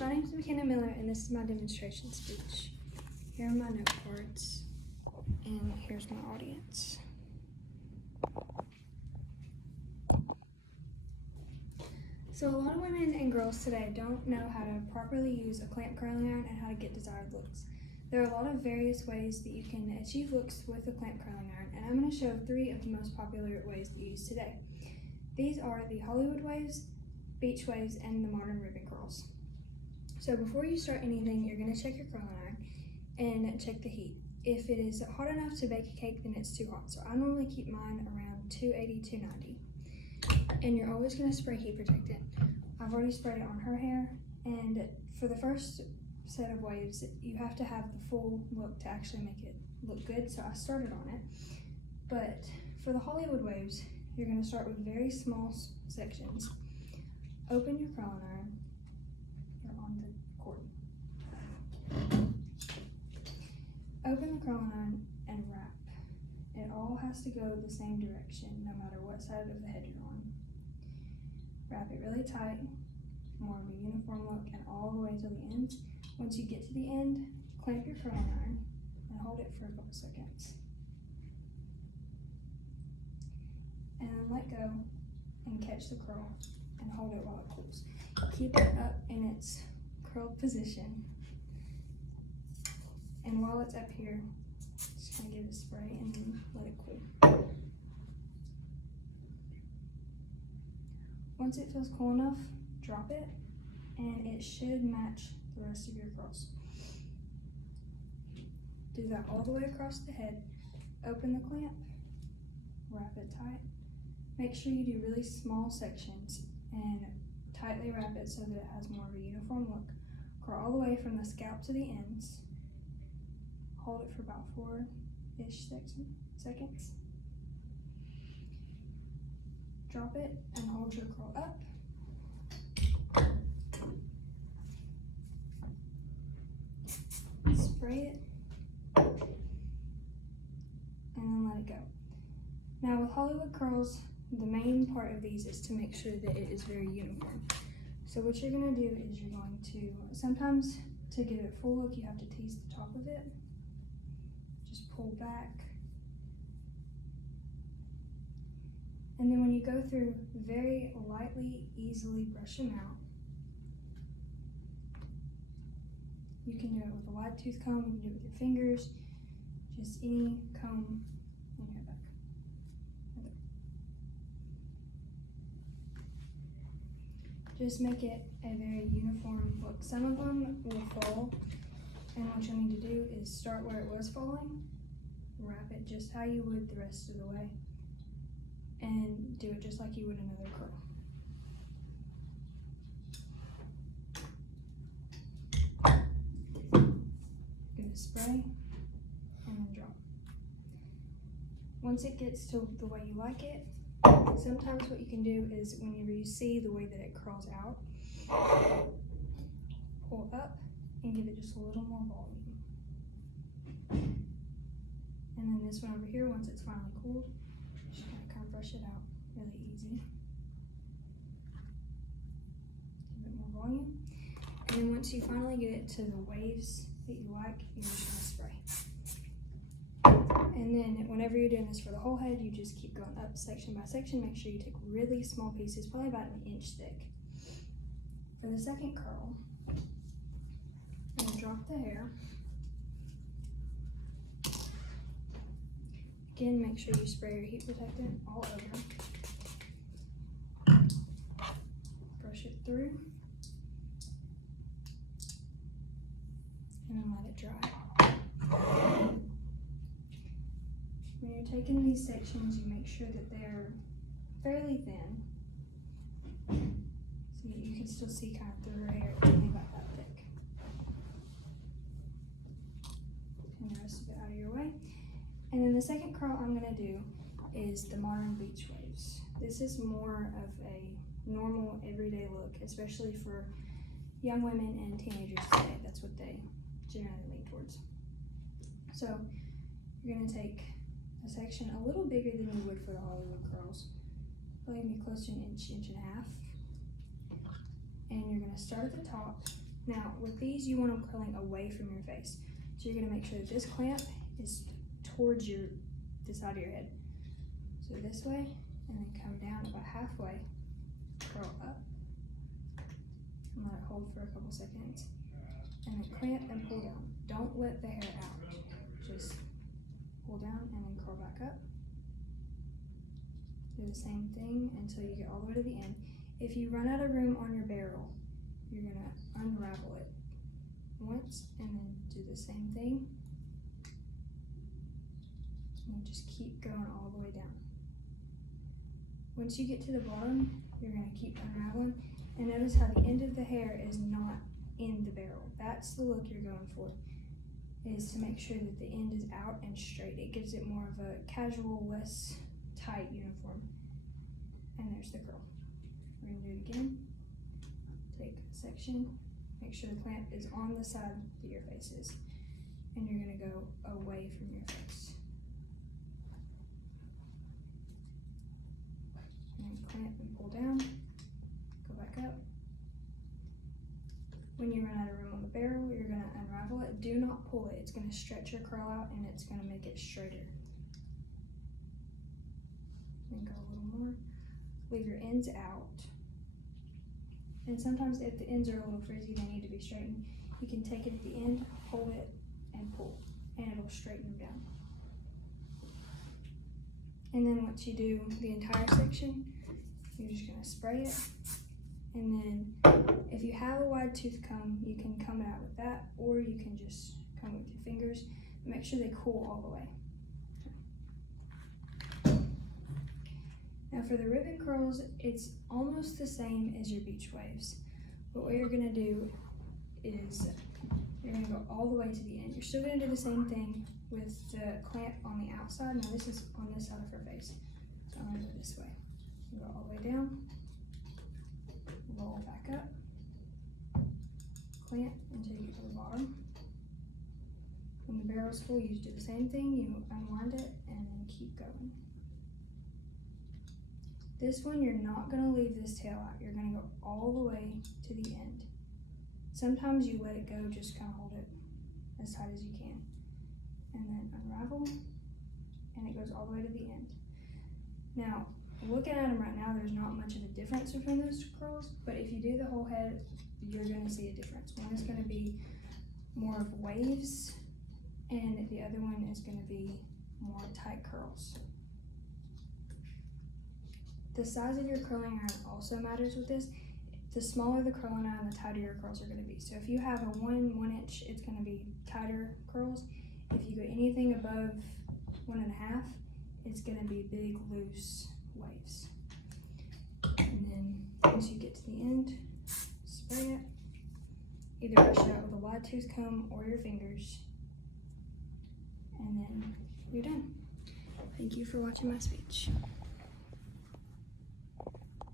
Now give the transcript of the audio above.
My name is McKenna Miller, and this is my demonstration speech. Here are my note cards, and here's my audience. So a lot of women and girls today don't know how to properly use a clamp curling iron and how to get desired looks. There are a lot of various ways that you can achieve looks with a clamp curling iron, and I'm going to show 3 of the most popular ways that you use today. These are the Hollywood waves, beach waves, and the modern ribbon curls. So before you start anything, you're going to check your curling iron and check the heat. If it is hot enough to bake a cake, then it's too hot. So I normally keep mine around 280, 290. And you're always going to spray heat protectant. I've already sprayed it on her hair, and for the first set of waves, you have to have the full look to actually make it look good, so I started on it. But for the Hollywood waves, you're going to start with very small sections. Open your curling iron. You're on the cord. Open the curling iron and wrap. It all has to go the same direction, no matter what side of the head you're on. Wrap it really tight, more of a uniform look, and all the way to the end. Once you get to the end, clamp your curling iron and hold it for a couple seconds. And then let go and catch the curl and hold it while it cools. Keep it up in its curled position. And while it's up here, just kind of give it a spray and then let it cool. Once it feels cool enough, drop it, and it should match the rest of your curls. Do that all the way across the head. Open the clamp, wrap it tight. Make sure you do really small sections and tightly wrap it so that it has more of a uniform look. Curl all the way from the scalp to the ends. Hold it for about 4-ish seconds. Drop it and hold your curl up. Spray it, and then let it go. Now with Hollywood curls, the main part of these is to make sure that it is very uniform. So what you're going to do is you're going to, sometimes to give it full look, you have to tease the top of it. Just pull back. And then when you go through, very lightly, easily brush them out. You can do it with a wide tooth comb, you can do it with your fingers, just any comb in your back. Just make it a very uniform look. Some of them will fall, and what you'll need to do is start where it was falling, wrap it just how you would the rest of the way, and do it just like you would another curl. Give it a spray, and then drop. Once it gets to the way you like it, sometimes what you can do is whenever you see the way that it curls out, pull up and give it just a little more volume. And then this one over here, once it's finally cooled, just kind of brush it out really easy. Give it more volume. And then once you finally get it to the waves that you like, you're just going to spray. And then whenever you're doing this for the whole head, you just keep going up section by section. Make sure you take really small pieces, probably about 1 inch thick. For the second curl, I'm going to drop the hair. Again, make sure you spray your heat protectant all over. Brush it through. And then let it dry. When you're taking these sections, you make sure that they're fairly thin. So you can still see kind of through her hair, it's only about that thick. And the rest of it out of your way. And then the second curl I'm going to do is the modern beach waves. This is more of a normal everyday look, especially for young women and teenagers today. That's what they generally lean towards. So you're going to take a section a little bigger than you would for the Hollywood curls, probably be close to 1 inch, 1.5 inches. And you're going to start at the top Now with these, you want them curling away from your face. So you're gonna make sure that this clamp is towards the side of your head. So this way, and then come down about halfway, curl up, and let it hold for a couple seconds. And then clamp and pull down. Don't let the hair out. Just pull down and then curl back up. Do the same thing until you get all the way to the end. If you run out of room on your barrel, you're gonna unravel it once and then do the same thing. And just keep going all the way down. Once you get to the bottom, you're gonna keep unraveling. And notice how the end of the hair is not in the barrel. That's the look you're going for, is to make sure that the end is out and straight. It gives it more of a casual, less tight uniform. And there's the curl. We're gonna do it again. Take a section, make sure the clamp is on the side that your face is. And you're gonna go away from your face. And then clamp and pull down, go back up. When you run out of room on the barrel, you're gonna unravel it. Do not pull it. It's gonna stretch your curl out and it's gonna make it straighter. Then go a little more. Leave your ends out. And sometimes if the ends are a little frizzy, they need to be straightened. You can take it at the end, hold it, and pull, and it'll straighten them down. And then once you do the entire section, you're just gonna spray it. And then if you have a wide tooth comb, you can comb it out with that, or you can just comb it with your fingers. Make sure they cool all the way. Now for the ribbon curls, it's almost the same as your beach waves. But what you're gonna do is you're gonna go all the way to the end. You're still gonna do the same thing with the clamp on the outside. Now this is on this side of her face. So I'm gonna go this way. Go all the way down, roll back up, clamp until you get to the bottom. When the barrel's full, you do the same thing. You unwind it and then keep going. This one, you're not gonna leave this tail out. You're gonna go all the way to the end. Sometimes you let it go, just kind of hold it as tight as you can. And then unravel, and it goes all the way to the end. Now, looking at them right now, there's not much of a difference between those curls, but if you do the whole head, you're gonna see a difference. One is gonna be more of waves, and the other one is gonna be more tight curls. The size of your curling iron also matters with this. The smaller the curling iron, the tighter your curls are going to be. So if you have a 1 inch, it's going to be tighter curls. If you go anything above 1.5, it's going to be big, loose waves. And then once you get to the end, spray it. Either brush it out with a wide tooth comb or your fingers. And then you're done. Thank you for watching my speech.